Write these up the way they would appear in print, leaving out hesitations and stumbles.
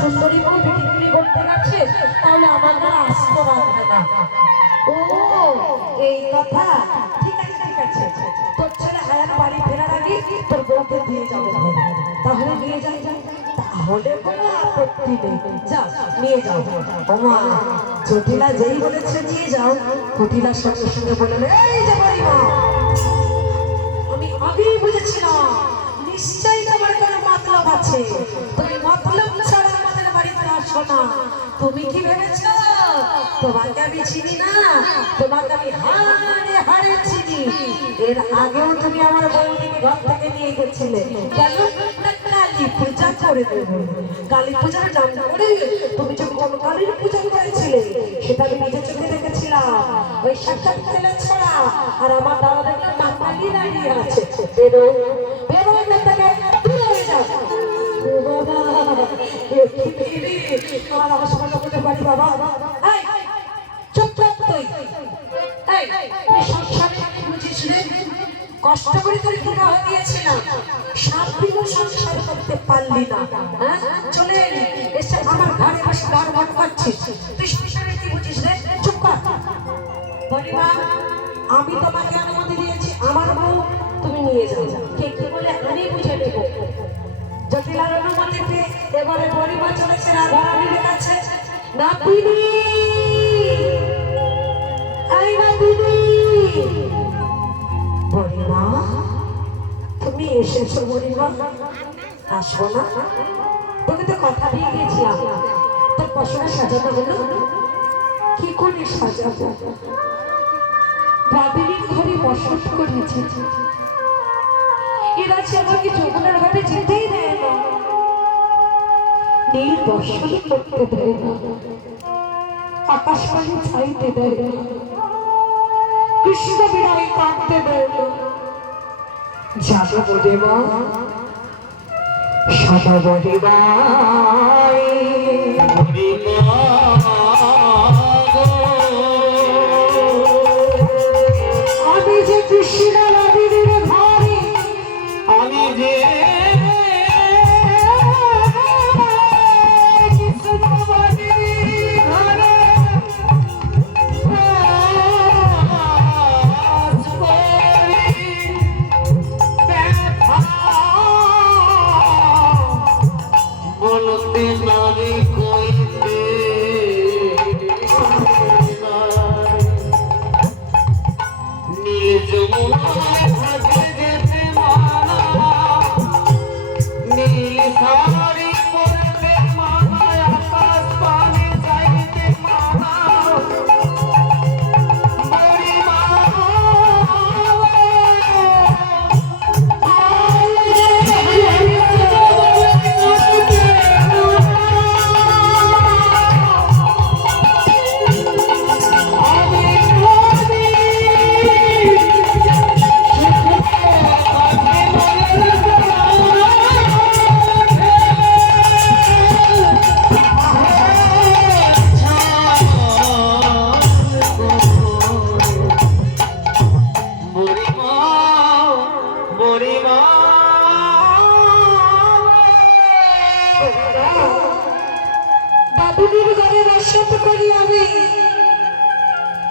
সুন্দরী বউ বিক্রি করতে গেছে, তাহলে আমার না আসতে পারবে না। ও এই কথা, ঠিক আছে ঠিক আছে, তোর ছেলে হায়াত বাড়ি ফেরার আগে তোর বউকে দিয়ে যাবে, তাহলে নিয়ে যাই, তাহলে কোনো আপত্তি নেই, যা নিয়ে যাও। ওমা জটিলা যেই বলেছে নিয়ে যাও, কুটিলার সঙ্গে সঙ্গে বললেন এই যে বড়িমা, আমি আগেই বুঝেছিলাম নিশ্চয়ই তোমার কোনো মতলব আছে, তুমি মতলব ছাড়া আমাদের বাড়িতে আসো না। তুমি কি ভেবেছ তোমাকে আমি চিনি না? তোমাকে আমি হাড়ে হাড়ে চিনি। এর আগেও তুমি আমার বৌদিকে ঘর থেকে নিয়ে গেছিলে, কেন? কালী পূজা করে দেবো। কালী পূজার নাম করে তুমি যে কোন কালীর পূজা করেছিলে সেটা আমি নিজের চোখে দেখেছিলাম। ওই সাক্ষাৎ ছেলে ছড়া আর আমার দাদা দেখলে মাতালি দাঁড়িয়ে আছে। বেরো বেরো থেকে দূরে হয়ে যাও। আমার হাসপাতাল করতে পারি বাবা। চুপ চুপ তুই, সংসারে বুঝিস রে, কষ্ট করে তোর বিবাহ দিয়েছিলাম, 7 দিনও সংসার করতে পারলি না, হ্যাঁ? চলে এলি, এসে আমার ঘরে বসে গাড় ভাট করছিস, তুই সংসারে কি বুঝিস রে? চুপ কর। বলিমা আমি তোমাকে অনুমতি দিয়েছি, আমার বউ তুমি নিয়ে যাও, কে কি বলে আমি বুঝে নেব। জটিলার অনুমতি পেয়ে এবারে বলিমা চলেছে রাধারানীর কাছে। না দিদি, আই না দিদি, বলিমা তুমি এসেছো বলিমা, আসবো না? তুমি তো কথা দিয়ে গিয়েছিলাম, তোর পশরা সাজানো হলো? কি করে সাজাবো? বাবিনীর ঘরে বসত করেছে, এরা যে আমাকে যমুনার ঘাটে যেতেই দেয় না, নীল বসত করতে দেয় না, আকাশ পানি ছাইতে দেয় না, কৃষ্ণ বিরাই কাঁদতে দেয় না। জানো বলিমা, সাদা বলিমা, আমি যে কৃষ্ণ নদীর ঘরে, আমি যে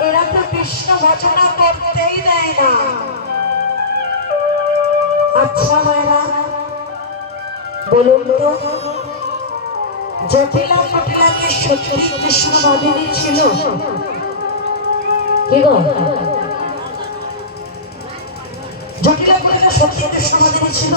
এরা তো কৃষ্ণ ভজনা করতেই দেয় না। আচ্ছা মায়েরা বলুন তো, জটিলা কটিলা কি সত্যি কৃষ্ণ বাদিনী ছিল? কি গো, জটিলা কটিলা সত্যি কৃষ্ণ বাদিনী ছিল?